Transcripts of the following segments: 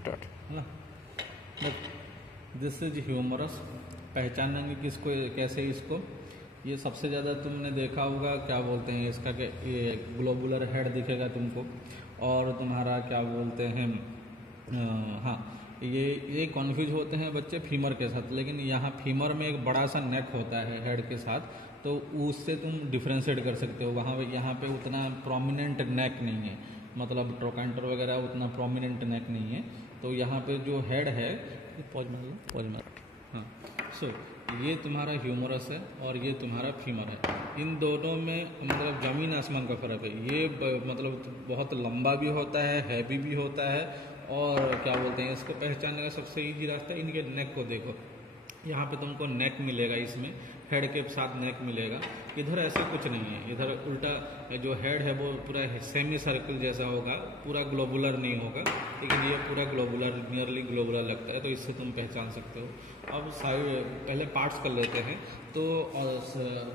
Start है ना। This is humerus. पहचानेंगे किसको, कैसे इसको? ये सबसे ज़्यादा तुमने देखा होगा, क्या बोलते हैं इसका, कि ये ग्लोबुलर हेड दिखेगा तुमको, और तुम्हारा क्या बोलते हैं, हाँ, ये कन्फ्यूज होते हैं बच्चे फीमर के साथ, लेकिन यहाँ फीमर में एक बड़ा सा नेक होता है हेड के साथ, तो उससे तुम डिफ्रेंशिएट कर सकते हो। वहाँ यहाँ पे उतना प्रोमिनेंट नेक नहीं है, मतलब ट्रोकेंटर वगैरह उतना प्रोमिनेंट नेक नहीं है। तो यहाँ पे जो हेड है, पॉज में हाँ, सो ये तुम्हारा ह्यूमरस है और ये तुम्हारा फीमर है। इन दोनों में मतलब ज़मीन आसमान का फ़र्क है। ये मतलब बहुत लंबा भी होता है, हैवी भी होता है, और क्या बोलते हैं इसको पहचानने का सबसे ईजी रास्ता, इनके नेक को देखो। यहाँ पे तुमको नेक मिलेगा, इसमें हेड के साथ नेक मिलेगा। इधर ऐसे कुछ नहीं है, इधर उल्टा जो हेड है वो पूरा सेमी सर्कल जैसा होगा, पूरा ग्लोबुलर नहीं होगा, लेकिन ये पूरा ग्लोबुलर, नियरली ग्लोबुलर लगता है, तो इससे तुम पहचान सकते हो। अब साइड पहले पार्ट्स कर लेते हैं। तो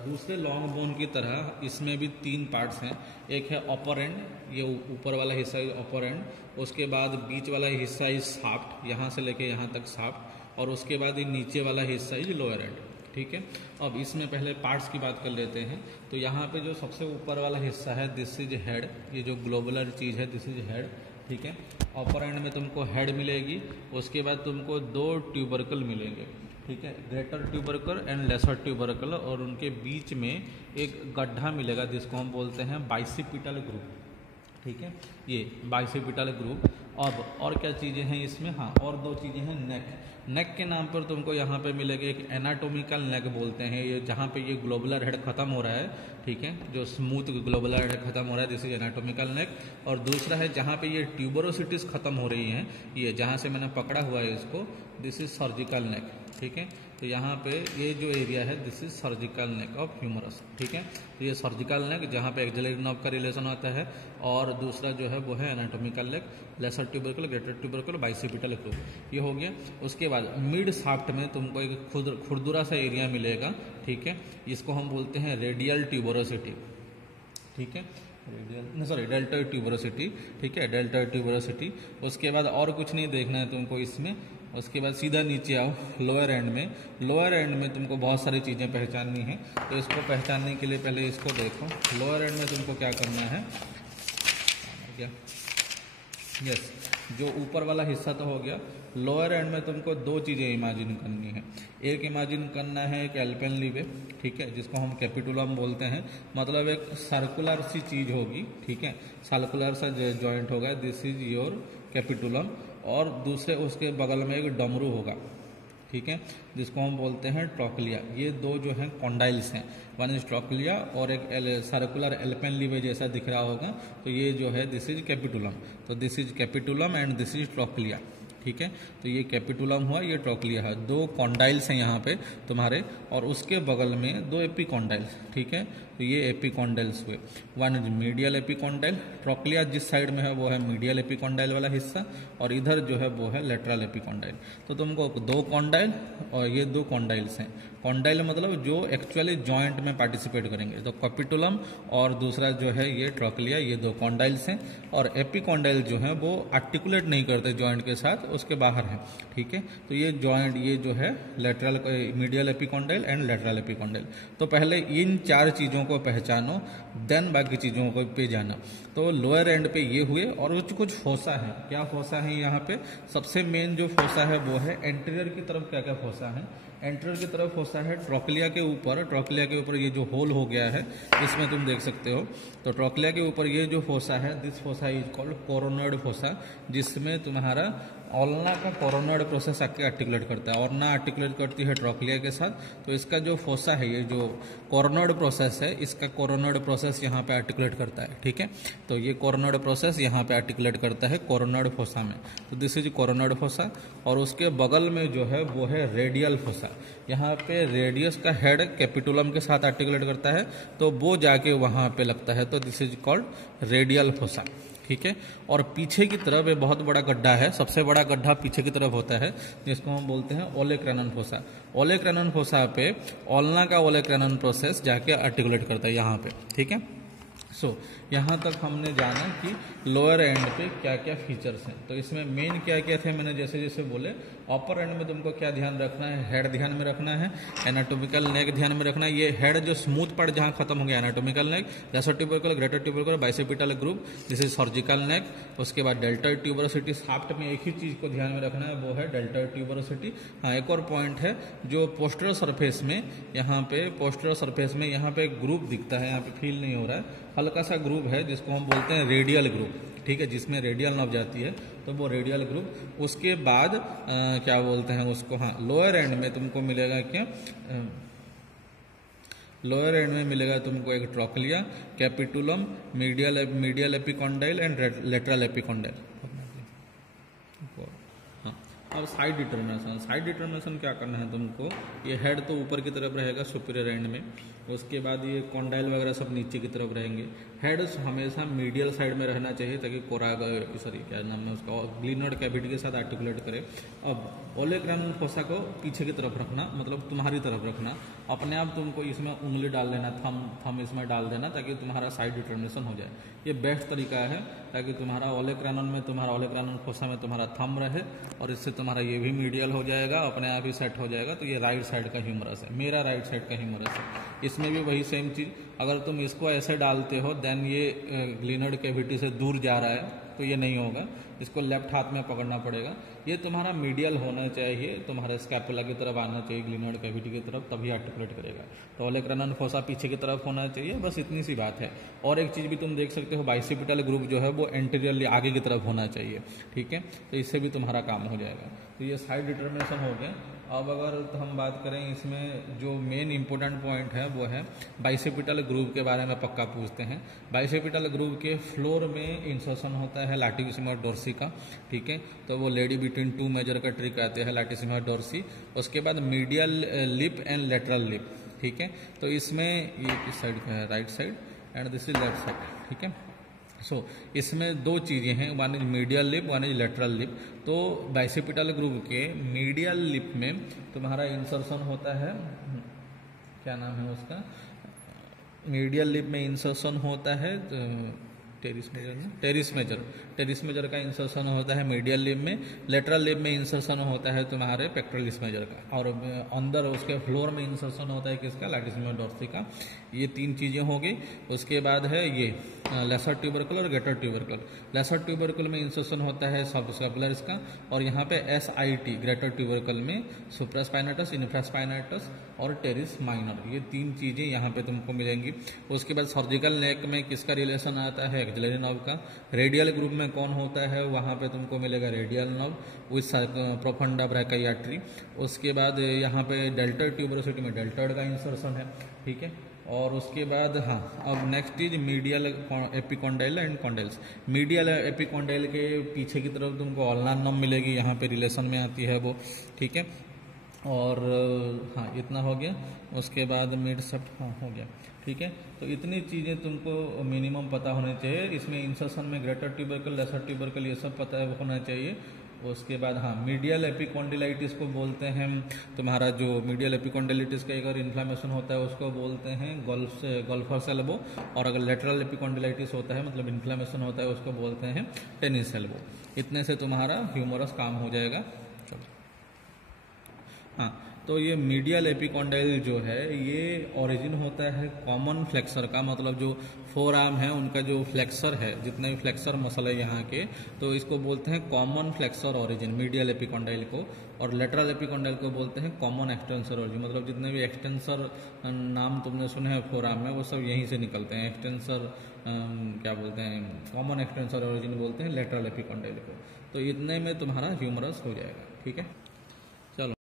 दूसरे लॉन्ग बोन की तरह इसमें भी 3 पार्ट्स हैं। एक है अपर एंड, ये ऊपर वाला हिस्सा है अपर एंड, उसके बाद बीच वाला हिस्सा इज शाफ्ट, यहाँ से लेके यहाँ तक शाफ्ट, और उसके बाद ये नीचे वाला हिस्सा इज लोअर एंड। ठीक है, अब इसमें पहले पार्ट्स की बात कर लेते हैं। तो यहाँ पे जो सबसे ऊपर वाला हिस्सा है, दिस इज हेड, ये जो ग्लोबुलर चीज़ है, दिस इज हेड। ठीक है, अपर एंड में तुमको हेड मिलेगी, उसके बाद तुमको 2 ट्यूबरकल मिलेंगे। ठीक है, greater tubercle and lesser tubercle, और उनके बीच में एक गड्ढा मिलेगा जिसको हम बोलते हैं बाइसिपिटल ग्रुप। ठीक है, ये बाइसिपिटल ग्रुप। अब और क्या चीज़ें हैं इसमें? हाँ, और 2 चीज़ें हैं। नेक, नेक के नाम पर तुमको यहाँ पे मिलेगा एक एनाटोमिकल नेक बोलते हैं, ये जहाँ पे ये ग्लोबुलर हेड खत्म हो रहा है। ठीक है, जो स्मूथ ग्लोबुलर हेड खत्म हो रहा है, दिस इज एनाटोमिकल नेक। और दूसरा है जहाँ पे ये ट्यूबरोसिटीज खत्म हो रही हैं, ये जहाँ से मैंने पकड़ा हुआ है इसको, दिस इज सर्जिकल नेक। ठीक है, तो यहाँ पे ये जो एरिया है, this is surgical neck of humerus. ठीक है, तो ये सर्जिकल नेक जहाँ पे एक्सिलरी नर्व का रिलेशन आता है, और दूसरा जो है वो है anatomical neck, lesser tubercle, greater tubercle, bicipital groove, ये हो गया। उसके बाद मिड शाफ्ट में तुमको एक खुरदुरा सा एरिया मिलेगा। ठीक है, इसको हम बोलते हैं रेडियल ट्यूबरोसिटी। ठीक है, डेल्टा ट्यूबरोसिटी। ठीक है, डेल्टा ट्यूबरोसिटी। उसके बाद और कुछ नहीं देखना है तुमको इसमें। उसके बाद सीधा नीचे आओ लोअर एंड में। लोअर एंड में तुमको बहुत सारी चीज़ें पहचाननी है, तो इसको पहचानने के लिए पहले इसको देखो। लोअर एंड में तुमको क्या करना है, क्या, यस, जो ऊपर वाला हिस्सा तो हो गया। लोअर एंड में तुमको 2 चीज़ें इमेजिन करनी है। एक इमेजिन करना है एक एल्पेनलीवे, ठीक है, जिसको हम कैपिटुलम बोलते हैं, मतलब एक सर्कुलर सी चीज़ होगी। ठीक है, सर्कुलर सा जॉइंट होगा, दिस इज योर कैपिटुलम। और दूसरे उसके बगल में एक डमरू होगा। ठीक है, जिसको हम बोलते हैं ट्रोक्लिया। ये 2 जो हैं कॉन्डाइल्स हैं, वन इज ट्रोक्लिया और एक सर्कुलर एल्पेनलीवे जैसा दिख रहा होगा, तो ये जो है दिस इज कैपिटुलम। तो this is capitulum and this is trochlea. ठीक है, तो ये कैपिटुलम हुआ, ये ट्रोक्लिया है। 2 कॉन्डाइल्स हैं यहाँ पे तुम्हारे, और उसके बगल में 2 एपिकॉन्डाइल्स। ठीक है, तो ये एपिकॉन्डाइल्स हुए। One is medial epicondyle, trochlea जिस साइड में है वो है मीडियल एपिकॉन्डाइल वाला हिस्सा, और इधर जो है वो है लेटरल एपिकॉन्डाइल। तो तुमको 2 कॉन्डाइल और ये 2 कॉन्डाइल्स हैं। कॉन्डाइल मतलब जो एक्चुअली जॉइंट में पार्टिसिपेट करेंगे, तो कैपिटुलम और दूसरा जो है ये ट्रोक्लिया, ये 2 कॉन्डाइल्स हैं। और एपिकॉन्डाइल जो है वो आर्टिकुलेट नहीं करते जॉइंट के साथ, उसके बाहर है। ठीक है, तो ये जॉइंट, ये जो है lateral medial epicondyle and lateral epicondyle. तो पहले इन 4 चीज़ों को पहचानो, देन बाकी चीज़ों को पे जाना। तो लोअर एंड पे ये हुए, और कुछ फोसा है। क्या फोसा है यहाँ पे? सबसे मेन जो फोसा है वो है एंटीरियर की तरफ। क्या क्या फोसा है? एंटीरियर की तरफ फोसा है ट्रोक्लिया के ऊपर। ट्रोक्लिया के ऊपर ये जो होल हो गया है, इसमें तुम देख सकते हो। तो ट्रोक्लिया के ऊपर ये जो फोसा है, this fossa is called coronoid fossa, जिसमें तुम्हारा ऑल्ना का कोरोनॉइड प्रोसेस आके आर्टिकुलेट करता है। ऑल्ना आर्टिकुलेट करती है ट्रोक्लिया के साथ, तो इसका जो फोसा है, ये जो कोरोनॉइड प्रोसेस है, इसका कोरोनॉइड प्रोसेस यहाँ पे आर्टिकुलेट करता है। ठीक है, तो ये कोरोनॉइड प्रोसेस यहाँ पे आर्टिकुलेट करता है कोरोनॉइड फोसा में। तो दिस इज कोरोनॉइड फोसा, और उसके बगल में जो है वो है रेडियल फोसा। यहाँ पे रेडियस का हेड कैपिटुलम के साथ आर्टिकुलेट करता है, तो वो जाके वहाँ पे लगता है, तो this is called radial fossa. ठीक है, और पीछे की तरफ एक बहुत बड़ा गड्ढा है, सबसे बड़ा गड्ढा पीछे की तरफ होता है, जिसको हम बोलते हैं ओलेक्रैनन फोसा। ओलेक्रैनन फोसा पे ऑल्ना का ओलेक्रैनन प्रोसेस जाके आर्टिकुलेट करता है यहाँ पे। ठीक है, सो यहाँ तक हमने जाना कि लोअर एंड पे क्या क्या फीचर्स हैं। तो इसमें मेन क्या क्या थे मैंने जैसे जैसे बोले। अपर एंड में तुमको क्या ध्यान रखना है, हेड ध्यान में रखना है, एनाटोमिकल नेक ध्यान में रखना है। ये हेड जो स्मूथ पार्ट जहाँ खत्म हो गया anatomical neck, lesser tubercle, greater tubercle, bicipital groove, this is surgical neck. उसके बाद डेल्टॉइड ट्यूबरोसिटी, शाफ्ट में एक ही चीज को ध्यान में रखना है, वो है डेल्टॉइड ट्यूबरोसिटी। हाँ, एक और पॉइंट है जो पोस्टरल सरफेस में, यहाँ पे पोस्टरल सरफेस में यहाँ पे ग्रुप दिखता है, यहाँ पे फील नहीं हो रहा है, हल्का सा ग्रुप है जिसको हम बोलते हैं रेडियल ग्रुप, ठीक है, जिसमें रेडियल नर्व जाती है, तो वो रेडियल ग्रुप। उसके बाद क्या बोलते हैं उसको, हाँ, लोअर एंड में तुमको मिलेगा क्या, लोअर एंड में मिलेगा तुमको एक trochlea, capitulum, medial epicondyle and lateral epicondyle. हाँ, अब साइड डिटर्मिनेशन। साइड डिटर्मिनेशन क्या करना है तुमको, ये हेड तो ऊपर की तरफ रहेगा सुपीरियर एंड में, उसके बाद ये कॉन्डाइल वगैरह सब नीचे की तरफ रहेंगे। हेड हमेशा मीडियल साइड में रहना चाहिए ताकि सॉरी क्या नाम है उसका, ग्लिनोइड कैविटी के साथ आर्टिकुलेट करे। अब ओलेक्रानल फोसा को पीछे की तरफ रखना, मतलब तुम्हारी तरफ रखना, अपने आप तुमको इसमें उंगली डाल लेना, थम इसमें डाल देना ताकि तुम्हारा साइड डिटर्मिनेशन हो जाए। ये बेस्ट तरीका है ताकि तुम्हारा ओलेक्रानल में, तुम्हारा ओलेक्रानल फोसा में तुम्हारा थम रहे और इससे तुम्हारा ये भी मीडियल हो जाएगा, अपने आप ही सेट हो जाएगा। तो ये राइट साइड का ह्यूमरस है, मेरा राइट साइड का ह्यूमरस है। इसमें भी वही सेम चीज, अगर तुम इसको ऐसे डालते हो देन ये ग्लिनोइड कैविटी से दूर जा रहा है तो ये नहीं होगा, इसको लेफ्ट हाथ में पकड़ना पड़ेगा। ये तुम्हारा मीडियल होना चाहिए, तुम्हारे स्कैपुला की तरफ आना चाहिए, ग्लिनोइड कैविटी की तरफ, तभी आर्टिकुलेट करेगा। तो ओलेक्रानल फोसा पीछे की तरफ होना चाहिए, बस इतनी सी बात है। और एक चीज भी तुम देख सकते हो, बाइसेपिटल ग्रुप जो है वो एंटीरियरली आगे की तरफ होना चाहिए, ठीक है, तो इससे भी तुम्हारा काम हो जाएगा। तो ये साइड डिटर्मिनेशन हो गया। अब अगर तो हम बात करें इसमें जो मेन इंपॉर्टेंट पॉइंट है वो है बाइसेपिटल ग्रुप के बारे में पक्का पूछते हैं। बाइसेपिटल ग्रुप के फ्लोर में इंसर्शन होता है लाटिसिमस डोर्सी का, ठीक है, तो वो लेडी बिटवीन टू मेजर का ट्रिक आते हैं लाटिसिमस डोर्सी। उसके बाद medial lip and lateral lip, ठीक है, तो इसमें ये इस साइड का है right side and this is left side, ठीक है। सो इसमें दो चीज़ें हैं, one is medial lip, one is lateral lip. तो बाइसेपिटल ग्रुप के मीडियल लिप में तुम्हारा इंसर्शन होता है, क्या नाम है उसका, मीडियल लिप में इंसर्शन होता है टेरिस मेजर का इंसर्शन होता है मीडियल लिप में। लेटरल लिप में इंसर्शन होता है तुम्हारे पेक्टोरलिस मेजर का, और अंदर उसके फ्लोर में इंसर्शन होता है किसका, लाटिसिमस डोर्सी का। ये तीन चीजें हो गई। उसके बाद है ये लेसर ट्यूबरकल और ग्रेटर ट्यूबरकल। लेसर ट्यूबरकल में इंसर्शन होता है सबस्कैपुलरिस का, और यहाँ पे SIT ग्रेटर ट्यूबरकल में सुप्रास्पाइनेटस, इन्फ्रास्पाइनेटस और टेरिस माइनर, ये तीन चीजें यहाँ पे तुमको मिलेंगी। उसके बाद सर्जिकल नेक में किसका रिलेशन आता है, एक्सिलरी नर्व का। रेडियल ग्रुप में कौन होता है, वहाँ पे तुमको मिलेगा रेडियल नर्व विथ प्रोफंडा ब्रैकियाट्री। उसके बाद यहाँ पे डेल्टॉइड ट्यूबरोसिटी में डेल्टॉइड का इंसर्शन है, ठीक है। और उसके बाद हाँ, अब next is medial epicondyle and condyles. Medial epicondyle के पीछे की तरफ तुमको अल्नार नर्व मिलेगी, यहाँ पे रिलेशन में आती है वो, ठीक है। और हाँ, इतना हो गया। उसके बाद मिड सेप्ट, हाँ हो गया, ठीक है। तो इतनी चीज़ें तुमको मिनिमम पता होनी चाहिए। इसमें इंसर्शन में ग्रेटर ट्यूबरकल, लेसर ट्यूबरकल, ये सब पता होना चाहिए। उसके बाद हाँ, मीडियल एपिकॉन्डिलाइटिस को बोलते हैं तुम्हारा, जो मीडियल एपिकॉन्डिलाइटिस का एक और इन्फ्लामेशन होता है उसको बोलते हैं गोल्फर्स एल्बो। और अगर लेटरल एपिकॉन्डिलाइटिस होता है मतलब इन्फ्लामेशन होता है उसको बोलते हैं टेनिस एल्बो। इतने से तुम्हारा ह्यूमरस काम हो जाएगा। हाँ, तो ये मीडियल एपिकॉन्डाइल जो है ये ओरिजिन होता है कॉमन फ्लेक्सर का, मतलब जो फोर आर्म है उनका जो फ्लेक्सर है, जितने भी फ्लेक्सर मसल है यहाँ के, तो इसको बोलते हैं common flexor origin medial epicondyle को। और लेटरल एपिकॉन्डाइल को बोलते हैं कॉमन एक्सटेंसर ओरिजिन, मतलब जितने भी एक्सटेंसर नाम तुमने सुने हैं फोर आर्म में वो सब यहीं से निकलते हैं। एक्सटेंसर क्या बोलते हैं, कॉमन एक्सटेंसर ओरिजिन बोलते हैं लेटरल एपिकॉन्डाइल को। तो इतने में तुम्हारा ह्यूमरस हो जाएगा, ठीक है। चलो।